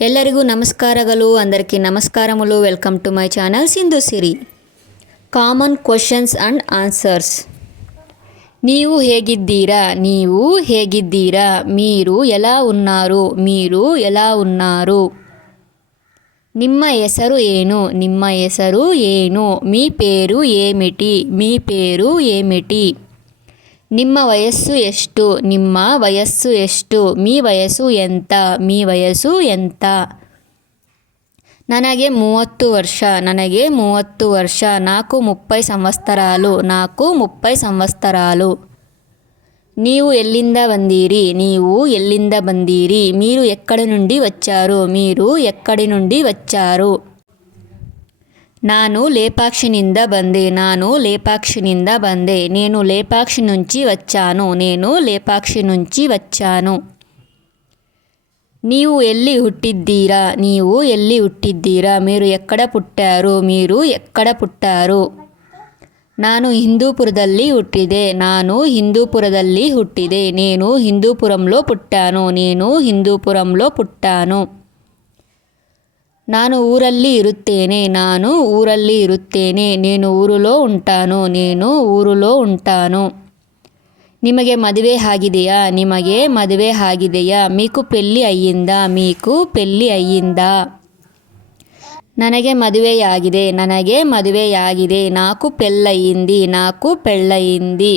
ಎಲ್ಲರಿಗೂ ನಮಸ್ಕಾರಗಳು. అందరికీ నమస్కారములు. Welcome to my channel Sindhu Siri. Common questions and answers. ನೀವು ಹೇಗಿದ್ದೀರಾ? ನೀವು ಹೇಗಿದ್ದೀರಾ? మీరు ఎలా ఉన్నారు? మీరు ఎలా ఉన్నారు? ನಿಮ್ಮ ಹೆಸರು ಏನು? ನಿಮ್ಮ ಹೆಸರು ಏನು? మీ పేరు ఏమిటి? మీ పేరు ఏమిటి? ನಿಮ್ಮ ವಯಸ್ಸು ಎಷ್ಟು? ನಿಮ್ಮ ವಯಸ್ಸು ಎಷ್ಟು? మీ ವಯಸ್ಸು ఎంత? మీ ವಯಸ್ಸು ఎంత? ನನಗೆ 30 ವರ್ಷ. ನನಗೆ 30 ವರ್ಷ. నాకు 30 సంవత్సరాలు. నాకు 30 సంవత్సరాలు. ನೀವು ಎಲ್ಲಿಂದ ಬಂದಿರಿ? ನೀವು ಎಲ್ಲಿಂದ ಬಂದಿರಿ? మీరు ఎక్కడి నుండి వచ్చారు? మీరు ఎక్కడి నుండి వచ్చారు? ನಾನು లేపాక్షినింದ ಬಂದೆ. ನಾನು లేపాక్షినింద ಬಂದೆ. నేను లేపాక్షి నుంచి వచ్చాను. నేను లేపాక్షి నుంచి వచ్చాను. ನೀವು ಎಲ್ಲಿ ಹುಟ್ಟಿದ್ದೀರಾ? ನೀವು ಎಲ್ಲಿ ಹುಟ್ಟಿದ್ದೀರಾ? మీరు ఎక్కడ పుట్టారు? మీరు ఎక్కడ పుట్టారు? ನಾನು ಹಿಂದೂಪುರದಲ್ಲಿ ಹುಟ್ಟಿದೆ. ನಾನು ಹಿಂದೂಪುರದಲ್ಲಿ ಹುಟ್ಟಿದೆ. నేను ಹಿಂದೂಪುరంలో పుట్టాను. నేను ಹಿಂದೂಪುరంలో పుట్టాను. ನಾನು ಊರಲ್ಲಿ ಇರುತ್ತೇನೆ. ನಾನು ಊರಲ್ಲಿ ಇರುತ್ತೇನೆ. నేను ಊರಿలో ఉంటాను. నేను ಊರಿలో ఉంటాను. ನಿಮಗೆ ಮದುವೆ ಆಗಿದೆಯಾ? ನಿಮಗೆ ಮದುವೆ ಆಗಿದೆಯಾ? మీకు పెళ్ళి అయ్యిందా? మీకు పెళ్ళి అయ్యిందా? ನನಗೆ ಮದುವೆಯಾಗಿದೆ. ನನಗೆ ಮದುವೆಯಾಗಿದೆ. నాకు పెళ్ళయింది. నాకు పెళ్ళయింది.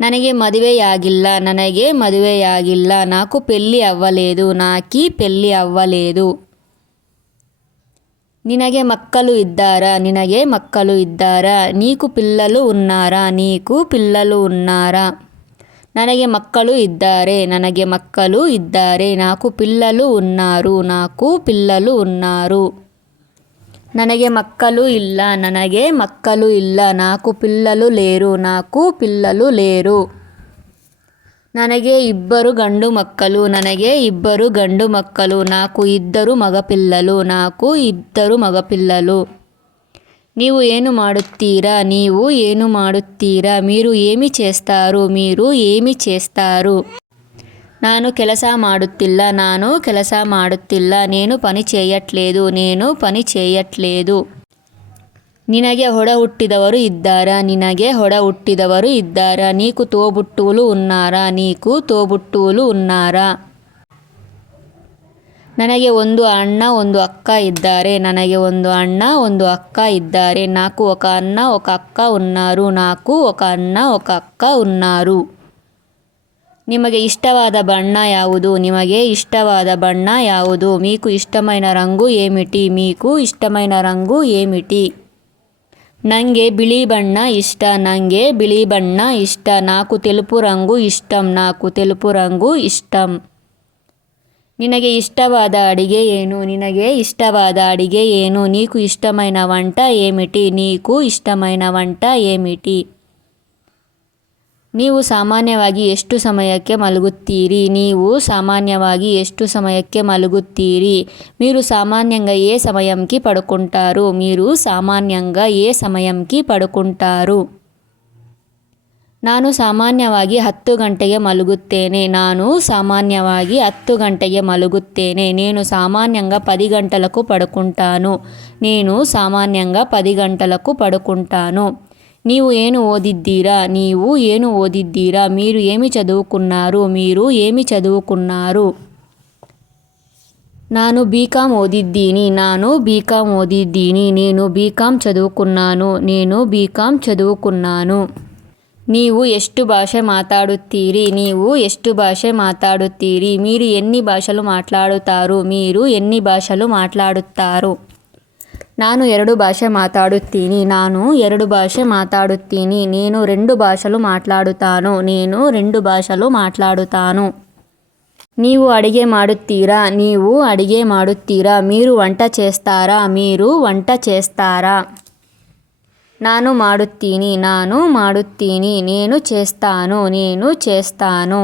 ನನಗೆ ಮದುವೆಯಾಗಿಲ್ಲ. ನನಗೆ ಮದುವೆಯಾಗಿಲ್ಲ. నాకు పెళ్ళి అవ్వలేదు. నాకి పెళ్ళి అవ్వలేదు. ನಿನಗೆ ಮಕ್ಕಳು ಇದ್ದಾರಾ? ನಿನಗೆ ಮಕ್ಕಳು ಇದ್ದಾರಾ? నీకు పిల్లలు ఉన్నారా? నీకు పిల్లలు ఉన్నారా? ನನಗೆ ಮಕ್ಕಳು ಇದ್ದಾರೆ. ನನಗೆ ಮಕ್ಕಳು ಇದ್ದಾರೆ. నాకు పిల్లలు ఉన్నారు. నాకు పిల్లలు ఉన్నారు. ನನಗೆ ಮಕ್ಕಳು ಇಲ್ಲ. ನನಗೆ ಮಕ್ಕಳು ಇಲ್ಲ. నాకు పిల్లలు లేరు. నాకు పిల్లలు లేరు. ನನಗೆ ಇಬ್ಬರು ಗಂಡು ಮಕ್ಕಳು. ನನಗೆ ಇಬ್ಬರು ಗಂಡು ಮಕ್ಕಳು. నాకు ఇద్దరు మగపిల్లలు. నాకు ఇద్దరు మగపిల్లలు. ನೀವು ಏನು ಮಾಡುತ್ತೀರಾ? ನೀವು ಏನು ಮಾಡುತ್ತೀರಾ? మీరు ఏమి చేస్తారు? మీరు ఏమి చేస్తారు? ನಾನು ಕೆಲಸ ಮಾಡುತ್ತಿಲ್ಲ. ನಾನು ಕೆಲಸ ಮಾಡುತ್ತಿಲ್ಲ. నేను పని చేయట్లేదు. నేను పని చేయట్లేదు. ನಿನಗೆ ಒಡ ಹುಟ್ಟಿದವರು ಇದ್ದಾರಾ? ನಿನಗೆ ಒಡ ಹುಟ್ಟಿದವರು ಇದ್ದಾರಾ? నీకు తోబుట్టువులు ఉన్నారా? నీకు తోబుట్టువులు ఉన్నారా? ನನಗೆ ಒಂದು ಅಣ್ಣ ಒಂದು ಅಕ್ಕ ಇದ್ದಾರೆ. ನನಗೆ ಒಂದು ಅಣ್ಣ ಒಂದು ಅಕ್ಕ ಇದ್ದಾರೆ. నాకు ఒక అన్న ఒక అక్క ఉన్నారు. నాకు ఒక అన్న ఒక అక్క ఉన్నారు. ನಿಮಗೆ ಇಷ್ಟವಾದ ಬಣ್ಣ ಯಾವುದು? ನಿಮಗೆ ಇಷ್ಟವಾದ ಬಣ್ಣ ಯಾವುದು? మీకు ఇష్టమైన రంగు ఏమిటి? మీకు ఇష్టమైన రంగు ఏమిటి? ನನಗೆ ಬಿಳಿ ಬಣ್ಣ ಇಷ್ಟ. ನನಗೆ ಬಿಳಿ ಬಣ್ಣ ಇಷ್ಟ. నాకు తెలుపు రంగు ఇష్టం. నాకు తెలుపు రంగు ఇష్టం. ನಿನಗೆ ಇಷ್ಟವಾದ ಅಡಿಗೆ ಏನು? ನಿನಗೆ ಇಷ್ಟವಾದ ಅಡಿಗೆ ಏನು? నీకు ఇష్టమైన వంట ఏమిటి? నీకు ఇష్టమైన వంట ఏమిటి? ನೀವು ಸಾಮಾನ್ಯವಾಗಿ ಎಷ್ಟು ಸಮಯಕ್ಕೆ మలుగుತ್ತೀರಿ? ನೀವು సామాన్యವಾಗಿ ಎಷ್ಟು సమయಕ್ಕೆ మలుగుತ್ತೀರಿ? మీరు సామాన్యంగా ఏ సమయంకి పడుకుంటారు? మీరు సామాన్యంగా ఏ సమయంకి పడుకుంటారు? ನಾನು ಸಾಮಾನ್ಯವಾಗಿ 10 ಗಂಟೆಗೆ మలుగుತ್ತೇನೆ. ನಾನು ಸಾಮಾನ್ಯವಾಗಿ 10 ಗಂಟೆಗೆ మలుగుತ್ತೇನೆ. నేను సామాన్యంగా 10 గంటలకు పడుకుంటాను. నేను సామాన్యంగా 10 గంటలకు పడుకుంటాను. ನೀವು ಏನು ಓದಿದ್ದೀರಾ? ನೀವು ಏನು ಓದಿದ್ದೀರಾ? మీరు ఏమి చదువుకున్నారు? మీరు ఏమి చదువుకున్నారు? ನಾನು బీకాం ಓದಿದ್ದೀನಿ. ನಾನು బీకాం ಓದಿದ್ದೀನಿ. నేను బీకాం చదువుకున్నాను. నేను బీకాం చదువుకున్నాను. ನೀವು ಎಷ್ಟು ಭಾಷೆ మాట్లాడుತ್ತೀರಿ? ನೀವು ಎಷ್ಟು ಭಾಷೆ మాట్లాడుತ್ತೀರಿ? మీరు ఎన్ని భాషలు మాట్లాడుతారు? మీరు ఎన్ని భాషలు మాట్లాడుతారు? ನಾನು 2 ಭಾಷೆ మాట్లాడుತ್ತೀನಿ. ನಾನು 2 ಭಾಷೆ మాట్లాడుತ್ತೀನಿ. నేను 2 భాషలు మాట్లాడుతాను. నేను 2 భాషలు మాట్లాడుతాను. ನೀವು ಅಡಿಗೆ ಮಾಡುತ್ತೀರಾ? ನೀವು ಅಡಿಗೆ ಮಾಡುತ್ತೀರಾ? మీరు వంట చేస్తారా? మీరు వంట చేస్తారా? ನಾನು ಮಾಡುತ್ತೀನಿ. ನಾನು ಮಾಡುತ್ತೀನಿ. నేను చేస్తాను. నేను చేస్తాను.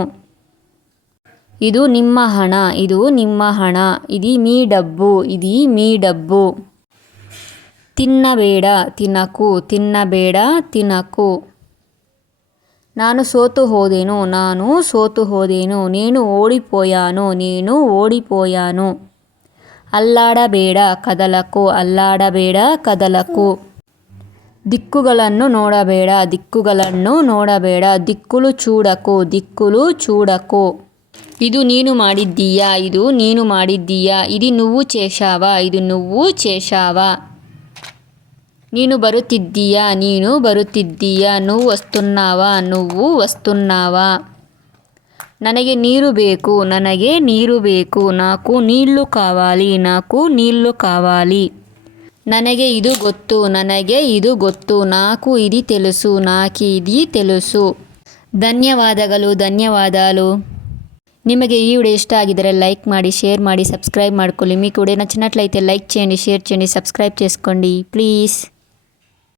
ಇದು ನಿಮ್ಮ ಹಣ. ಇದು ನಿಮ್ಮ ಹಣ. ఇది మీ డబ్బు. ఇది మీ డబ్బు. ತಿನ್ನಬೇಡ. ತಿನ್ನಕು. ತಿನ್ನಬೇಡ. ತಿನ್ನಕು. ನಾನು ಸೋತು ಹೋದೆನು. ನಾನು ಸೋತು ಹೋದೆನು. నేను ఓడిపోయాను. నేను ఓడిపోయాను. అల్లాడబేడ కదలకు, అల్లాడబేడ కదలకు. ದಿಕ್ಕುಗಳನ್ನು ನೋಡಬೇಡ, ದಿಕ್ಕುಗಳನ್ನು ನೋಡಬೇಡ. ದಿಕ್ಕುಲು చూడకు, ದಿಕ್ಕುಲು చూడకు. ఇది ನೀನು ಮಾಡಿದ್ದೀಯಾ, ಇದು ನೀನು ಮಾಡಿದ್ದೀಯಾ. ఇది నువ్వు చేశావా, ఇది నువ్వు చేశావా. ನೀನು ಬರುತ್ತಿದ್ದೀಯಾ, ನೀನು ಬರುತ್ತಿದ್ದೀಯಾ. నువ్వు వస్తున్నావా, నువ్వు వస్తున్నావా. ನನಗೆ ನೀರು ಬೇಕು, ನನಗೆ ನೀರು ಬೇಕು. నాకు నీళ్లు కావాలి, నాకు నీళ్లు కావాలి. ನನಗೆ ಇದು ಗೊತ್ತು, ನನಗೆ ಇದು ಗೊತ್ತು. నాకు ఇది తెలుసు, నాకు ఇది తెలుసు. ಧನ್ಯವಾದಗಳು, ಧನ್ಯವಾದಾలు. నిಮಗೆ ఈ వీడియో ఇష్ట ಆಗಿದ್ದರೆ లైక్ ಮಾಡಿ, షేర్ ಮಾಡಿ, సబ్స్క్రైబ్ ಮಾಡ್ಕೊಳ್ಳಿ. మీకు వీడియో నచ్చినట్లయితే లైక్ చేయండి, షేర్ చేయండి, సబ్స్క్రైబ్ చేసుకోండి ప్లీజ్.